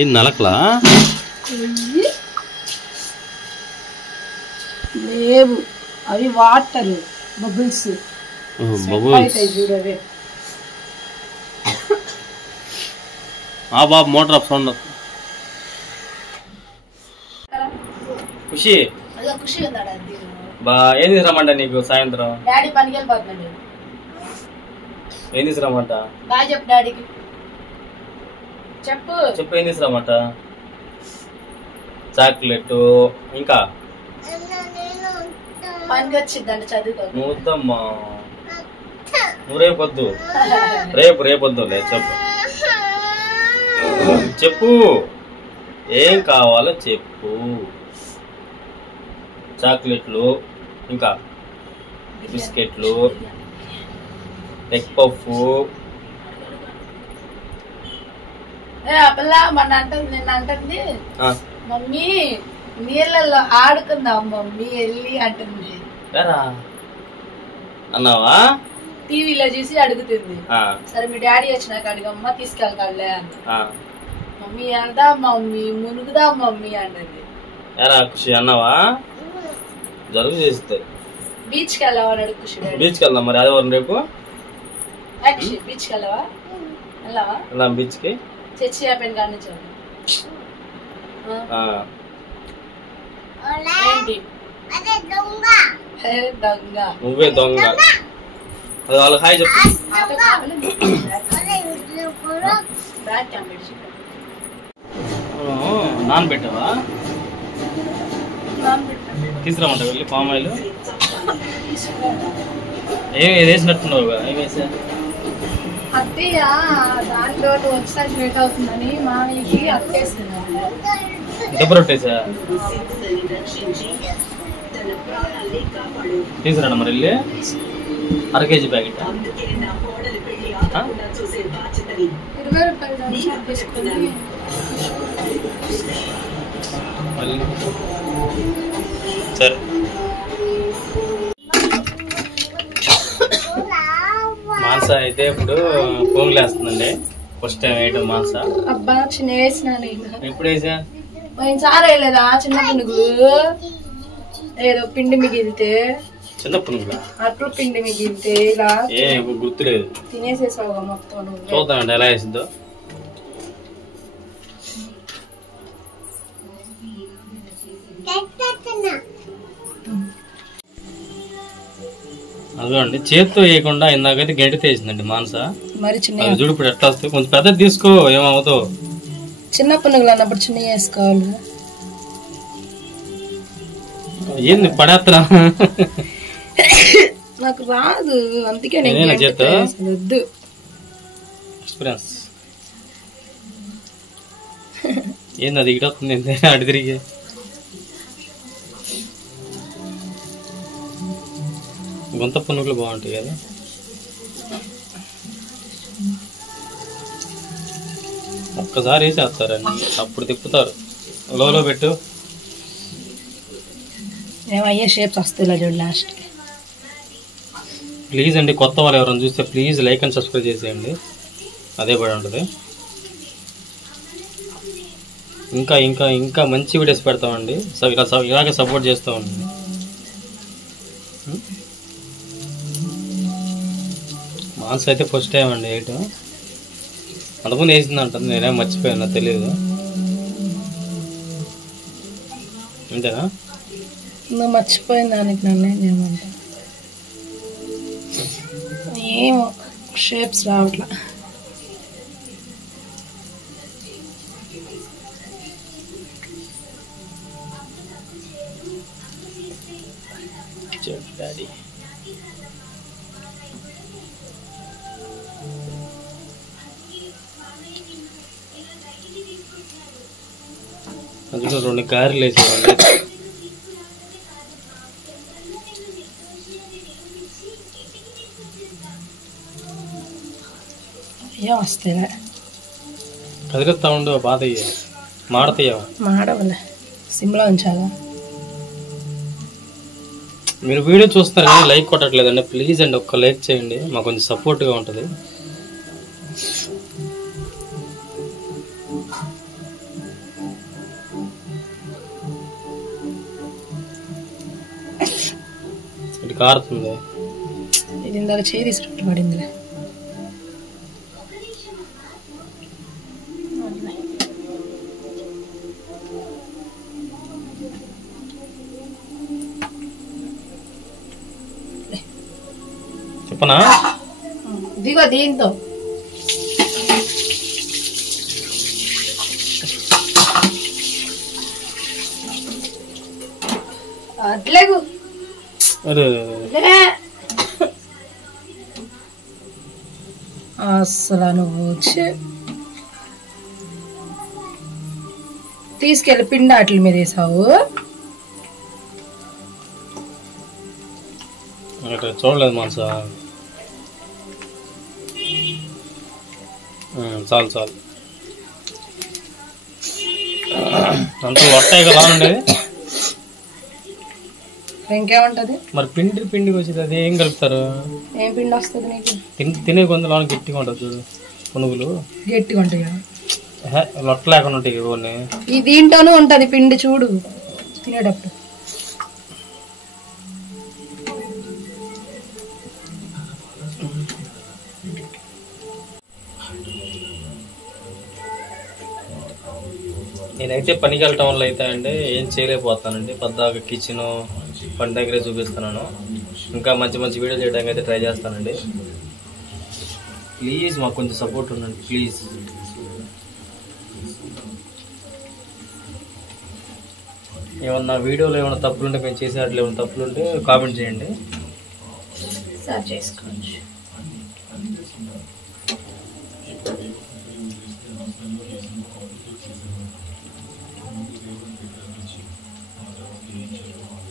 ఇది నలకలా లేవు, అవి వాటర్ బబుల్స్. చూడవే బాబు మోటార్ ఆఫ్ సౌండ్. ఖుషి బా ఏం తీసుకురామంట నీకు సాయంత్రం? డాడీ పనికి వెళ్ళిపోతున్నాడు. ఏం తీసుకురామంట? బాయ్ చెప్పు డాడీకి. చెప్పు చెప్పు ఏం తీసుకురామంట? చాక్లెట్ ఇంకా పనికి వచ్చిందంట చదువుకో. నువ్వు వద్దమ్మా, నువ్వు రేపొద్దు, రేపొద్దులే. చెప్పు చెప్పు ఏం కావాలో చెప్పు. చాక్లెట్లు ఇంకా బిస్కెట్లు, ఎగ్ పఫ్. పిల్ల మన అంటుంది, నిన్న అంటుంది మమ్మీ నీళ్ళల్లో ఆడుకుందాం మమ్మీ వెళ్ళి అంటుంది. అన్నావా? టీవీలో చూసి అడుగుతుంది. సరే మీ డాడీ వచ్చినాక అడిగమ్మా తీసుకెళ్తాడులే అంది. మమ్మీ వెళ్దాం మమ్మీ, మునుగుదాం మమ్మీ అంటుంది. ఖుషి అన్నావా? జలుబు చేస్తే బీచ్ కి వెళ్ళావని అడుగు ఖుషి. బీచ్ కి వెళ్దాం మరి ఆదివారం రేపు. బీచ్ కి వెళ్ళావా? వెళ్దాం బీచ్ కి. చర్చి అయిపోయిన కాడి నుంచి దొంగ. నువ్వే దొంగ. అది వాళ్ళకి హాయ్ చెప్పు. నానబెట్టావా? తీసుకురామంట వెళ్ళి పామ్ ఆయిల్. ఏమి వేసినట్టున్నావు? ఏం వేసా? అత్తయ్య దాంట్లో ఒకసారి లేట్ అవుతుందని మామయ్యకి అత్తేస్తున్నాను. దెబ్బ రొట్టేసా? తీసుకురాను మరి వెళ్ళి. అర కేజీ ప్యాకెట్ 20 రూపాయలు తీసుకుని. సరే మాంసా అయితే ఇప్పుడు పోగులు వేస్తుందండి. ఫస్ట్ టైం వేయటం మాంసా. అబ్బా చిన్న వేసినాను. ఎప్పుడు వేసా? పోయినసారి వేయలేదా? చిన్న పునుగులు ఏదో పిండి మిగిలితే. చిన్న పునుగులా? అట్లు పిండి మిగిలితే ఇలా గుర్తులేదు. తినేసేసావుగా మొత్తం. చూద్దామండి ఎలా వేసిందో. అదిగోండి చేత్తో వేయకుండా ఇందాకైతే గంటితో వేసిందండి మాంసా. మరి చిన్న చూడు ఇప్పుడు ఎట్లా వస్తుంది. కొంచెం పెద్దది తీసుకో, ఏమవుతావు. చిన్న పునుగులు అన్నప్పుడు చిన్న వేసుకోవాలి. ఏంది పడేత్తరా? నాకు రాదు అందుకే వద్దు. ఎక్స్పీరియన్స్ ఏంది అది ఇటు వస్తుంది అడి తిరిగి. గుంత పునుగులు బాగుంటాయి కదా. ఒక్కసారి వేసేస్తారండి, అప్పుడు తిప్పుతారు. లోలో పెట్టు. ఏమయ్యే షేప్స్ వస్తాయి చూడు లాస్ట్. ప్లీజ్ అండి, కొత్త వాళ్ళు ఎవరైనా చూస్తే ప్లీజ్ లైక్ అండ్ సబ్స్క్రైబ్ చేసేయండి. అదే పడి ఉంటుంది. ఇంకా ఇంకా ఇంకా మంచి వీడియోస్ పెడతామండి. ఇలాగే సపోర్ట్ చేస్తూ ఉండండి. మాంస అయితే ఫస్ట్ టైం అండి వేయటం. అంతకుముందు వేసింది అంటుంది, నేనేం మర్చిపోయాను, నాకు తెలియదు. అంతేనా? నువ్వు మర్చిపోయిన దానికి నన్ను ఏమంటా. ఏమో షేప్స్ రావట్లా. డాడీ అందులో 2 గారెలు వేసేవాళ్ళు. వస్తాయి కదిలిస్తా ఉండు, బాధ మాడతాయా? మాడవలే, సిమ్లో ఉంచాలా. మీరు వీడియో చూస్తారు కానీ లైక్ కొట్టట్లేదండి. ప్లీజ్ అండి ఒక్క లైక్ చేయండి, మాకు కొంచెం సపోర్ట్గా ఉంటుంది. కారుతుంది. ఇది ఇందాక చేయి తీసుకుంటూ పడిందిలే. చెప్పనా? ఇదిగో దీంతో అట్లేగు అసలు నువ్వు తీసుకెళ్ళి పిండి వాటి మీద వేసావు. చూడలేదు మనసా. చాలు చాలు అంత వట్టాయి కదా ఉండేది. ఇంకేముంటది మరి? పిండికి వచ్చేది అది ఏం కలుపుతారు? ఏం పిండి వస్తుంది నీకు? తినే కొంత లోన గట్టిగా ఉంటుంది చూడు, పునుగులు గట్టిగా ఉంటాయి కదా, లొట్ట లేకుండా ఉంటాయి కొన్ని. ఈ దీంట్లోనూ ఉంటది పిండి చూడు తినేటప్పుడు. నేనైతే పనికి వెళ్ళటం వల్ల అయితే అంటే ఏం చేయలేకపోతానండి. పద్దాక కిచెన్ పని దగ్గరే చూపిస్తున్నాను. ఇంకా మంచి మంచి వీడియో చేయడానికి అయితే ట్రై చేస్తానండి. ప్లీజ్ మాకు కొంచెం సపోర్ట్ ఉండండి ప్లీజ్. ఏమన్నా వీడియోలో ఏమైనా తప్పులుంటే, మేము చేసేట్లు ఏమైనా తప్పులుంటే కామెంట్ చేయండి. సర్చ్ చేసుకోవచ్చు.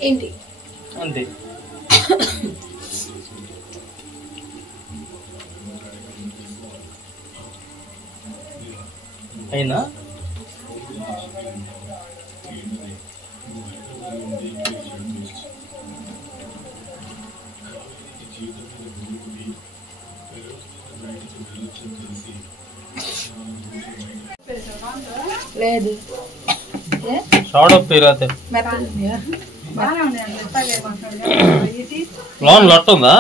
ఏంటి అంతే. అయినా లేదు లోన్ లొట్ట ఉందా?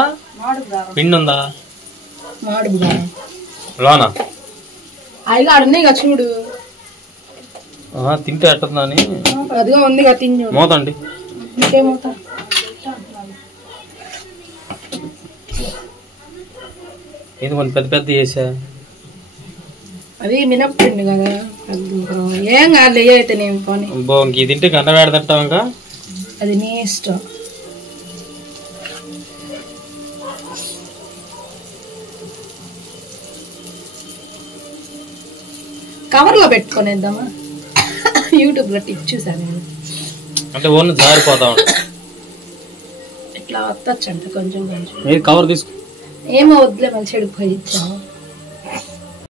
పిండి ఉందా లోనా? అయ్యగా అడున్నాయి కదా చూడు. తింటే ఎట్టుందా అని. అదిగా ఉంది కదా తిని మోతండి. ఇంకేమవుత ఇది కొంచెం పెద్ద పెద్ద చేసా. అది మినప్పిండి కదా, ఏం కాదు అయితే నేను పోనీ. ఇంక తింటే గంట వేడదంటావు. ఇంకా అది నీ ఇష్టం. కవర్లో పెట్టుకునేద్దామా? యూట్యూబ్ లో టిప్ చూసాను నేను. అంటే ఓన్లీ జారిపోతా ఉంటా. ఇట్లా వత్తచ్చంట కొంచెం కొంచెం. కవర్ తీసుకో. ఏమో వద్దులే, మళ్ళీ చెడిపోయి ఇచ్చాము.